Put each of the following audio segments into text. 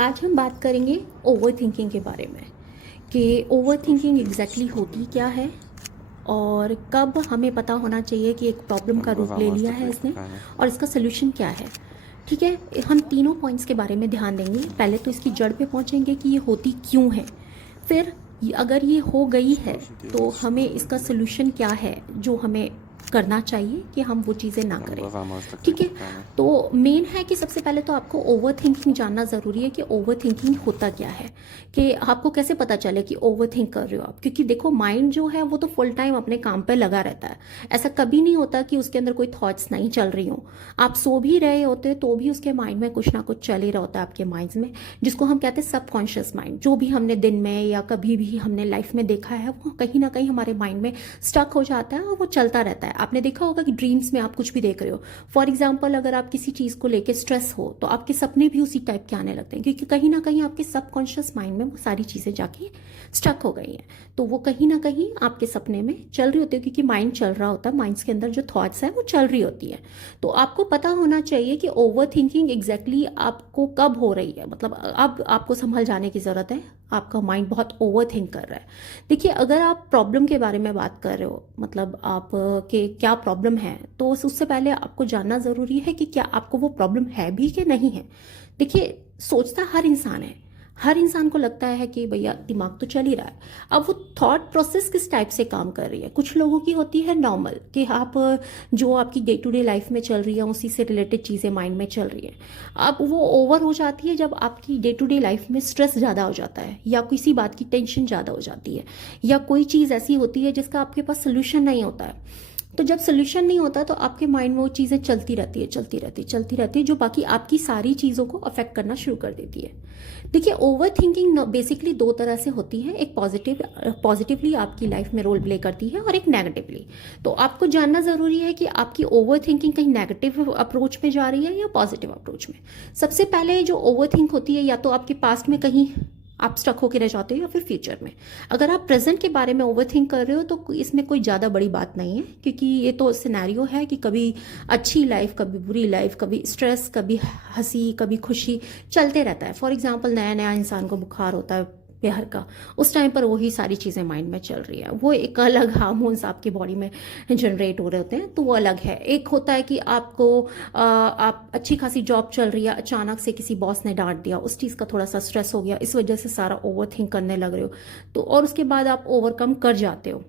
आज हम बात करेंगे ओवर थिंकिंग के बारे में कि ओवर थिंकिंग एग्जैक्टली होती क्या है और कब हमें पता होना चाहिए कि एक प्रॉब्लम का रूप ले लिया है इसने और इसका सोल्यूशन क्या है। ठीक है, हम तीनों पॉइंट्स के बारे में ध्यान देंगे। पहले तो इसकी जड़ पे पहुंचेंगे कि ये होती क्यों है, फिर अगर ये हो गई है तो हमें इसका सोल्यूशन क्या है जो हमें करना चाहिए कि हम वो चीज़ें ना करें। ठीक है, तो मेन है कि सबसे पहले तो आपको ओवर थिंकिंग जानना ज़रूरी है कि ओवर थिंकिंग होता क्या है, कि आपको कैसे पता चले कि ओवर थिंक कर रहे हो आप। क्योंकि देखो, माइंड जो है वो तो फुल टाइम अपने काम पे लगा रहता है। ऐसा कभी नहीं होता कि उसके अंदर कोई थॉट्स नहीं चल रही हो। आप सो भी रहे होते तो भी उसके माइंड में कुछ ना कुछ चल ही रहा होता है आपके माइंड में, जिसको हम कहते हैं सबकॉन्शियस माइंड। जो भी हमने दिन में या कभी भी हमने लाइफ में देखा है वो कहीं ना कहीं हमारे माइंड में स्टक हो जाता है और वो चलता रहता है। आपने देखा होगा कि ड्रीम्स में आप कुछ भी देख रहे हो, फॉर एग्जाम्पल अगर आप किसी चीज़ को लेकर स्ट्रेस हो तो आपके सपने भी उसी टाइप के आने लगते हैं, क्योंकि कहीं ना कहीं आपके सबकॉन्शियस माइंड में वो सारी चीज़ें जाके स्टक हो गई हैं। तो वो कहीं ना कहीं आपके सपने में चल रही होती है, क्योंकि माइंड चल रहा होता है, माइंड्स के अंदर जो थॉट्स है वो चल रही होती है। तो आपको पता होना चाहिए कि ओवर थिंकिंग एग्जैक्टली आपको कब हो रही है। मतलब अब आपको संभल जाने की ज़रूरत है, आपका माइंड बहुत ओवर थिंक कर रहा है। देखिए, अगर आप प्रॉब्लम के बारे में बात कर रहे हो, मतलब आप के क्या प्रॉब्लम है, तो उससे पहले आपको जानना ज़रूरी है कि क्या आपको वो प्रॉब्लम है भी कि नहीं है। देखिए, सोचता हर इंसान है, हर इंसान को लगता है कि भैया दिमाग तो चल ही रहा है। अब वो थॉट प्रोसेस किस टाइप से काम कर रही है। कुछ लोगों की होती है नॉर्मल, कि आप जो आपकी डे टू डे लाइफ में चल रही है उसी से रिलेटेड चीज़ें माइंड में चल रही हैं। अब वो ओवर हो जाती है जब आपकी डे टू डे लाइफ में स्ट्रेस ज़्यादा हो जाता है, या किसी बात की टेंशन ज़्यादा हो जाती है, या कोई चीज़ ऐसी होती है जिसका आपके पास सोल्यूशन नहीं होता है। तो जब सोल्यूशन नहीं होता तो आपके माइंड में वो चीज़ें चलती रहती है, चलती रहती है, चलती रहती है, जो बाकी आपकी सारी चीज़ों को अफेक्ट करना शुरू कर देती है। देखिए, ओवर थिंकिंग बेसिकली दो तरह से होती है। एक पॉजिटिवली आपकी लाइफ में रोल प्ले करती है और एक नेगेटिवली। तो आपको जानना ज़रूरी है कि आपकी ओवर थिंकिंग कहीं नेगेटिव अप्रोच में जा रही है या पॉजिटिव अप्रोच में। सबसे पहले जो ओवर थिंक होती है, या तो आपके पास्ट में कहीं आप स्टक होकर रह जाते हो, या फिर फ्यूचर में। अगर आप प्रेजेंट के बारे में ओवर थिंक कर रहे हो तो इसमें कोई ज़्यादा बड़ी बात नहीं है, क्योंकि ये तो सिनेरियो है कि कभी अच्छी लाइफ, कभी बुरी लाइफ, कभी स्ट्रेस, कभी हंसी, कभी खुशी, चलते रहता है। फॉर एग्जाम्पल, नया नया इंसान को बुखार होता है प्यार का, उस टाइम पर वही सारी चीज़ें माइंड में चल रही है। वो एक अलग हार्मोन्स आपकी बॉडी में जनरेट हो रहे होते हैं, तो वो अलग है। एक होता है कि आपको आप अच्छी खासी जॉब चल रही है, अचानक से किसी बॉस ने डांट दिया, उस चीज़ का थोड़ा सा स्ट्रेस हो गया, इस वजह से सारा ओवर थिंक करने लग रहे हो। तो और उसके बाद आप ओवरकम कर जाते हो,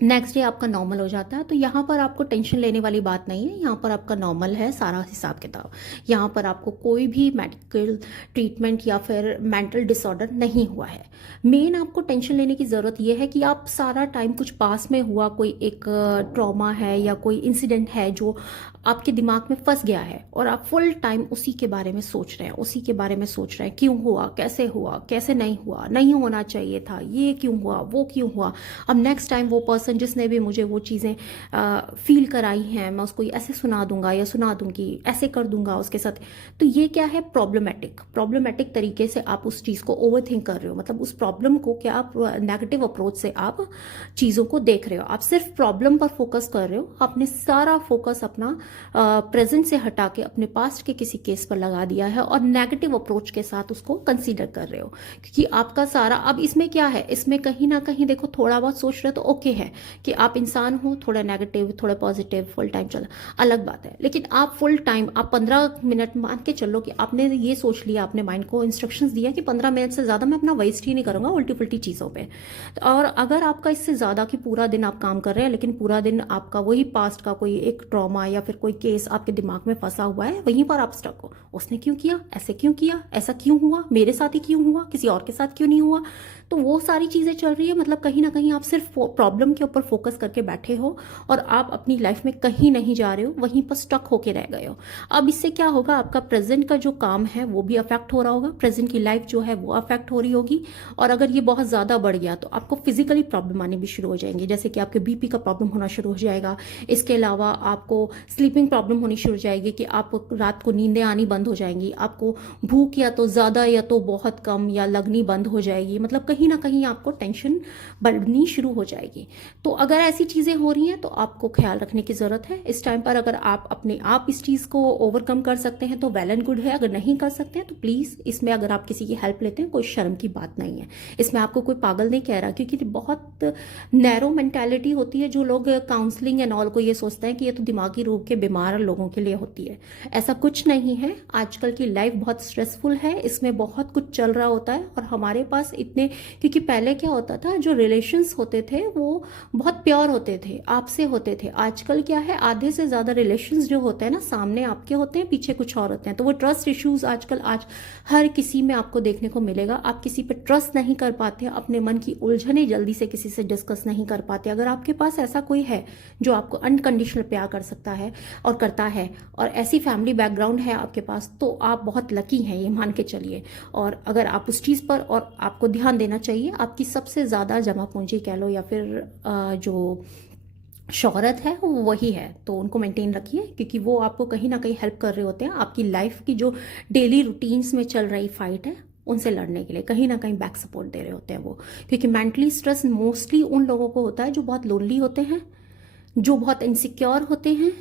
नेक्स्ट डे आपका नॉर्मल हो जाता है। तो यहाँ पर आपको टेंशन लेने वाली बात नहीं है, यहाँ पर आपका नॉर्मल है सारा हिसाब किताब। यहाँ पर आपको कोई भी मेडिकल ट्रीटमेंट या फिर मेंटल डिसऑर्डर नहीं हुआ है। मेन आपको टेंशन लेने की ज़रूरत यह है कि आप सारा टाइम कुछ पास में हुआ कोई एक ट्रॉमा है या कोई इंसिडेंट है जो आपके दिमाग में फंस गया है, और आप फुल टाइम उसी के बारे में सोच रहे हैं, उसी के बारे में सोच रहे हैं, क्यों हुआ, कैसे नहीं हुआ, नहीं होना चाहिए था, ये क्यों हुआ, वो क्यों हुआ। अब नेक्स्ट टाइम वो पर्सन जिसने भी मुझे वो चीज़ें फील कराई हैं, मैं उसको ऐसे सुना दूंगा या सुना दूंगी, ऐसे कर दूंगा उसके साथ। तो ये क्या है, प्रॉब्लमेटिक तरीके से आप उस चीज़ को ओवर थिंक कर रहे हो। मतलब उस प्रॉब्लम को क्या आप नेगेटिव अप्रोच से आप चीज़ों को देख रहे हो। आप सिर्फ प्रॉब्लम पर फोकस कर रहे हो, आपने सारा फोकस अपना प्रेजेंट से हटा के अपने पास्ट के किसी केस पर लगा दिया है और नेगेटिव अप्रोच के साथ उसको कंसीडर कर रहे हो। क्योंकि आपका सारा, अब इसमें क्या है, इसमें कहीं ना कहीं देखो, थोड़ा बहुत सोच रहे हो तो ओके है कि आप इंसान हो, थोड़ा नेगेटिव थोड़ा पॉजिटिव फुल टाइम चला, अलग बात है। लेकिन आप फुल टाइम, आप 15 मिनट मान के चलो कि आपने ये सोच लिया, अपने माइंड को इंस्ट्रक्शंस दिया कि 15 मिनट से ज़्यादा मैं अपना वेस्ट ही नहीं करूँगा उल्टी पुल्टी चीज़ों पे। और अगर आपका इससे ज़्यादा कि पूरा दिन आप काम कर रहे हैं, लेकिन पूरा दिन आपका वही पास्ट का कोई एक ट्रॉमा या फिर कोई केस आपके दिमाग में फंसा हुआ है, वहीं पर आप स्टक हो, उसने क्यों किया, ऐसे क्यों किया, ऐसा क्यों हुआ, मेरे साथ ही क्यों हुआ, किसी और के साथ क्यों नहीं हुआ। तो वो सारी चीज़ें चल रही है। मतलब कहीं ना कहीं आप सिर्फ प्रॉब्लम के ऊपर फोकस करके बैठे हो और आप अपनी लाइफ में कहीं नहीं जा रहे हो, वहीं पर स्टक होके रह गए हो। अब इससे क्या होगा, आपका प्रेजेंट का जो काम है वो भी अफेक्ट हो रहा होगा, प्रेजेंट की लाइफ जो है वो अफेक्ट हो रही होगी। और अगर ये बहुत ज़्यादा बढ़ गया तो आपको फिजिकली प्रॉब्लम आनी भी शुरू हो जाएंगी, जैसे कि आपके बीपी का प्रॉब्लम होना शुरू हो जाएगा। इसके अलावा आपको स्लीपिंग प्रॉब्लम होनी शुरू हो जाएगी, कि आप रात को नींदें आनी बंद हो जाएंगी, आपको भूख या तो ज़्यादा या तो बहुत कम या लगनी बंद हो जाएगी। मतलब कहीं ना कहीं आपको टेंशन बढ़नी शुरू हो जाएगी। तो अगर ऐसी चीज़ें हो रही हैं तो आपको ख्याल रखने की ज़रूरत है इस टाइम पर। अगर आप अपने आप इस चीज़ को ओवरकम कर सकते हैं तो वेल एंड गुड है, अगर नहीं कर सकते हैं तो प्लीज़ इसमें अगर आप किसी की हेल्प लेते हैं कोई शर्म की बात नहीं है। इसमें आपको कोई पागल नहीं कह रहा, क्योंकि बहुत नैरो मेंटालिटी होती है। जो लोग काउंसलिंग एंड ऑल को ये सोचते हैं कि ये तो दिमागी रूप के बीमार लोगों के लिए होती है, ऐसा कुछ नहीं है। आजकल की लाइफ बहुत स्ट्रेसफुल है, इसमें बहुत कुछ चल रहा होता है और हमारे पास इतने, क्योंकि पहले क्या होता था, जो रिलेशंस होते थे वो बहुत प्योर होते थे, आपसे होते थे। आजकल क्या है, आधे से ज़्यादा रिलेशंस जो होते हैं ना, सामने आपके होते हैं, पीछे कुछ और होते हैं। तो वो ट्रस्ट इश्यूज आजकल आज हर किसी में आपको देखने को मिलेगा। आप किसी पे ट्रस्ट नहीं कर पाते, अपने मन की उलझने जल्दी से किसी से डिस्कस नहीं कर पाते। अगर आपके पास ऐसा कोई है जो आपको अनकंडीशनल प्यार कर सकता है और करता है, और ऐसी फैमिली बैकग्राउंड है आपके पास, तो आप बहुत लकी हैं, ये मान के चलिए। और अगर आप उस चीज़ पर, और आपको ध्यान देना चाहिए, आपकी सबसे ज़्यादा जमा पूंजी कह लो या फिर जो शोहरत है वो वही है, तो उनको मेंटेन रखिए, क्योंकि वो आपको कहीं ना कहीं हेल्प कर रहे होते हैं आपकी लाइफ की जो डेली रूटीन्स में चल रही फाइट है उनसे लड़ने के लिए, कहीं ना कहीं बैक सपोर्ट दे रहे होते हैं वो। क्योंकि मेंटली स्ट्रेस मोस्टली उन लोगों को होता है जो बहुत लोनली होते हैं, जो बहुत इनसिक्योर होते हैं,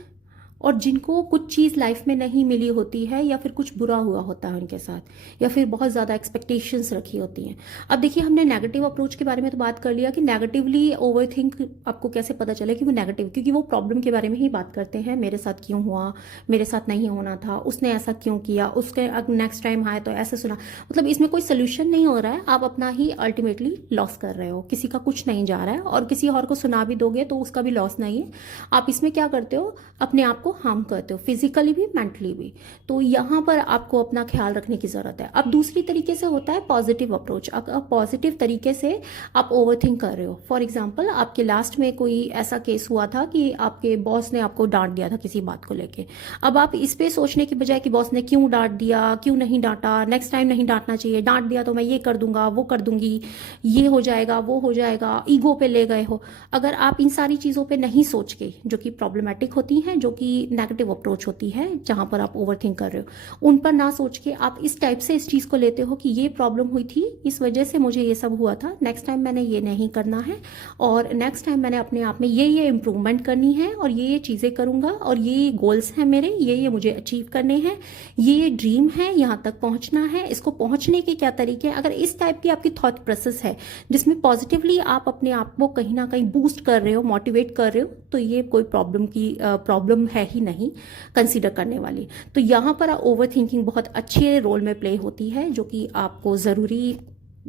और जिनको कुछ चीज़ लाइफ में नहीं मिली होती है, या फिर कुछ बुरा हुआ होता है उनके साथ, या फिर बहुत ज़्यादा एक्सपेक्टेशंस रखी होती हैं। अब देखिए, हमने नेगेटिव अप्रोच के बारे में तो बात कर लिया कि नेगेटिवली ओवरथिंक आपको कैसे पता चले कि वो नेगेटिव, क्योंकि वो प्रॉब्लम के बारे में ही बात करते हैं। मेरे साथ क्यों हुआ, मेरे साथ नहीं होना था, उसने ऐसा क्यों किया, उसके नेक्स्ट टाइम आए तो ऐसे सुना। मतलब इसमें कोई सोल्यूशन नहीं हो रहा है, आप अपना ही अल्टीमेटली लॉस कर रहे हो, किसी का कुछ नहीं जा रहा है, और किसी और को सुना भी दोगे तो उसका भी लॉस नहीं है। आप इसमें क्या करते हो, अपने आप को हार्म करते हो, फिजिकली भी मेंटली भी। तो यहाँ पर आपको अपना ख्याल रखने की जरूरत है। अब दूसरी तरीके से होता है पॉजिटिव अप्रोच। अगर पॉजिटिव तरीके से आप ओवरथिंक कर रहे हो, फॉर एग्जांपल आपके लास्ट में कोई ऐसा केस हुआ था कि आपके बॉस ने आपको डांट दिया था किसी बात को लेके। अब आप इस पे सोचने की बजाय कि बॉस ने क्यों डांट दिया, क्यों नहीं डांटा, नेक्स्ट टाइम नहीं डांटना चाहिए, डांट दिया तो मैं ये कर दूंगा, वो कर दूंगी, ये हो जाएगा, वो हो जाएगा, ईगो पे ले गए हो। अगर आप इन सारी चीज़ों पे नहीं सोच के, जो कि प्रॉब्लमेटिक होती हैं, जो कि नेगेटिव अप्रोच होती है, जहां पर आप ओवरथिंक कर रहे हो, उन पर ना सोच के आप इस टाइप से इस चीज़ को लेते हो कि ये प्रॉब्लम हुई थी, इस वजह से मुझे ये सब हुआ था, नेक्स्ट टाइम मैंने ये नहीं करना है, और नेक्स्ट टाइम मैंने अपने आप में ये इंप्रूवमेंट करनी है, और ये चीज़ें करूंगा, और ये गोल्स हैं मेरे, ये मुझे अचीव करने हैं, ये ड्रीम है, यहाँ तक पहुंचना है, इसको पहुंचने के क्या तरीके हैं। अगर इस टाइप की आपकी थॉट प्रोसेस है जिसमें पॉजिटिवली आप अपने आप को कहीं ना कहीं बूस्ट कर रहे हो, मोटिवेट कर रहे हो, तो ये कोई प्रॉब्लम है ही नहीं कंसीडर करने वाली। तो यहाँ पर ओवर थिंकिंग बहुत अच्छे रोल में प्ले होती है, जो कि आपको ज़रूरी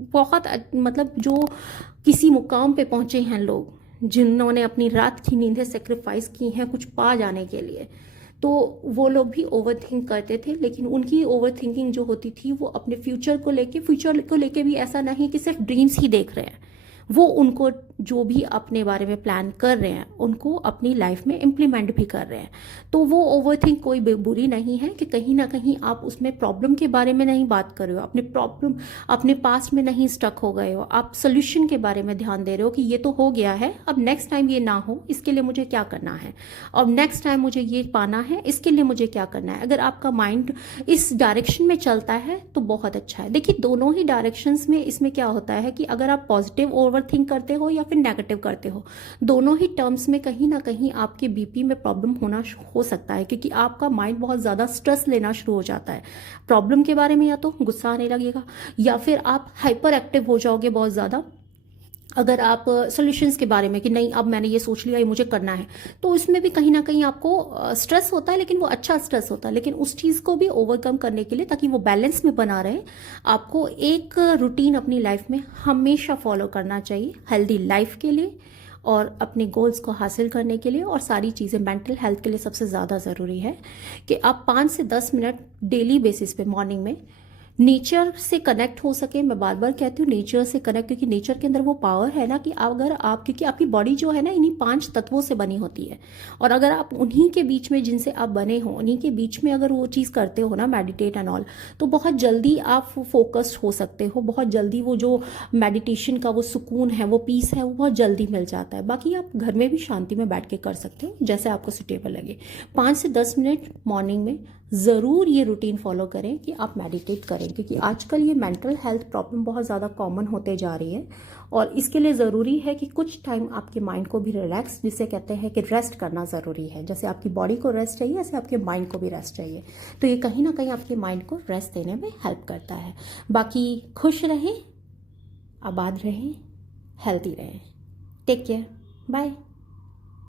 बहुत मतलब जो किसी मुकाम पे पहुंचे हैं लोग, जिन्होंने अपनी रात की नींदें सेक्रीफाइस की हैं कुछ पा जाने के लिए, तो वो लोग भी ओवर थिंक करते थे। लेकिन उनकी ओवर थिंकिंग जो होती थी वो अपने फ्यूचर को लेके भी ऐसा नहीं कि सिर्फ ड्रीम्स ही देख रहे हैं, वो उनको जो भी अपने बारे में प्लान कर रहे हैं उनको अपनी लाइफ में इम्प्लीमेंट भी कर रहे हैं। तो वो ओवरथिंक कोई बुरी नहीं है कि कहीं ना कहीं आप उसमें प्रॉब्लम के बारे में नहीं बात कर रहे हो, अपने प्रॉब्लम अपने पास्ट में नहीं स्टक हो गए हो, आप सोल्यूशन के बारे में ध्यान दे रहे हो कि ये तो हो गया है, अब नेक्स्ट टाइम ये ना हो, इसके लिए मुझे क्या करना है, और नेक्स्ट टाइम मुझे ये पाना है, इसके लिए मुझे क्या करना है। अगर आपका माइंड इस डायरेक्शन में चलता है तो बहुत अच्छा है। देखिए, दोनों ही डायरेक्शंस में इसमें क्या होता है कि अगर आप पॉजिटिव ओवरथिंक करते हो या फिर नेगेटिव करते हो, दोनों ही टर्म्स में कहीं ना कहीं आपके बीपी में प्रॉब्लम होना हो सकता है, क्योंकि आपका माइंड बहुत ज़्यादा स्ट्रेस लेना शुरू हो जाता है प्रॉब्लम के बारे में। या तो गुस्सा आने लगेगा, या फिर आप हाइपर एक्टिव हो जाओगे बहुत ज़्यादा। अगर आप सॉल्यूशंस के बारे में कि नहीं अब मैंने ये सोच लिया, ये मुझे करना है, तो उसमें भी कहीं ना कहीं आपको स्ट्रेस होता है, लेकिन वो अच्छा स्ट्रेस होता है। लेकिन उस चीज़ को भी ओवरकम करने के लिए, ताकि वो बैलेंस में बना रहे, आपको एक रूटीन अपनी लाइफ में हमेशा फॉलो करना चाहिए, हेल्दी लाइफ के लिए और अपने गोल्स को हासिल करने के लिए। और सारी चीज़ें मेंटल हेल्थ के लिए सबसे ज़्यादा ज़रूरी है कि आप 5 से 10 मिनट डेली बेसिस पे मॉर्निंग में नेचर से कनेक्ट हो सके। मैं बार बार कहती हूँ नेचर से कनेक्ट, क्योंकि नेचर के अंदर वो पावर है ना कि अगर आप, क्योंकि आपकी बॉडी जो है ना इन्हीं 5 तत्वों से बनी होती है, और अगर आप उन्हीं के बीच में, जिनसे आप बने हो, उन्हीं के बीच में अगर वो चीज़ करते हो ना, मेडिटेट एंड ऑल, तो बहुत जल्दी आप फोकस्ड हो सकते हो, बहुत जल्दी वो जो मेडिटेशन का वो सुकून है, वो पीस है, वो बहुत जल्दी मिल जाता है। बाकी आप घर में भी शांति में बैठ के कर सकते हो, जैसे आपको सुटेबल लगे। 5 से 10 मिनट मॉर्निंग में ज़रूर ये रूटीन फॉलो करें कि आप मेडिटेट करें, क्योंकि आजकल ये मेंटल हेल्थ प्रॉब्लम बहुत ज़्यादा कॉमन होते जा रही है। और इसके लिए ज़रूरी है कि कुछ टाइम आपके माइंड को भी रिलैक्स, जिसे कहते हैं कि रेस्ट करना ज़रूरी है। जैसे आपकी बॉडी को रेस्ट चाहिए, ऐसे आपके माइंड को भी रेस्ट चाहिए। तो ये कहीं ना कहीं आपके माइंड को रेस्ट देने में हेल्प करता है। बाकी खुश रहें, आबाद रहें, हेल्दी रहें। Take care, bye.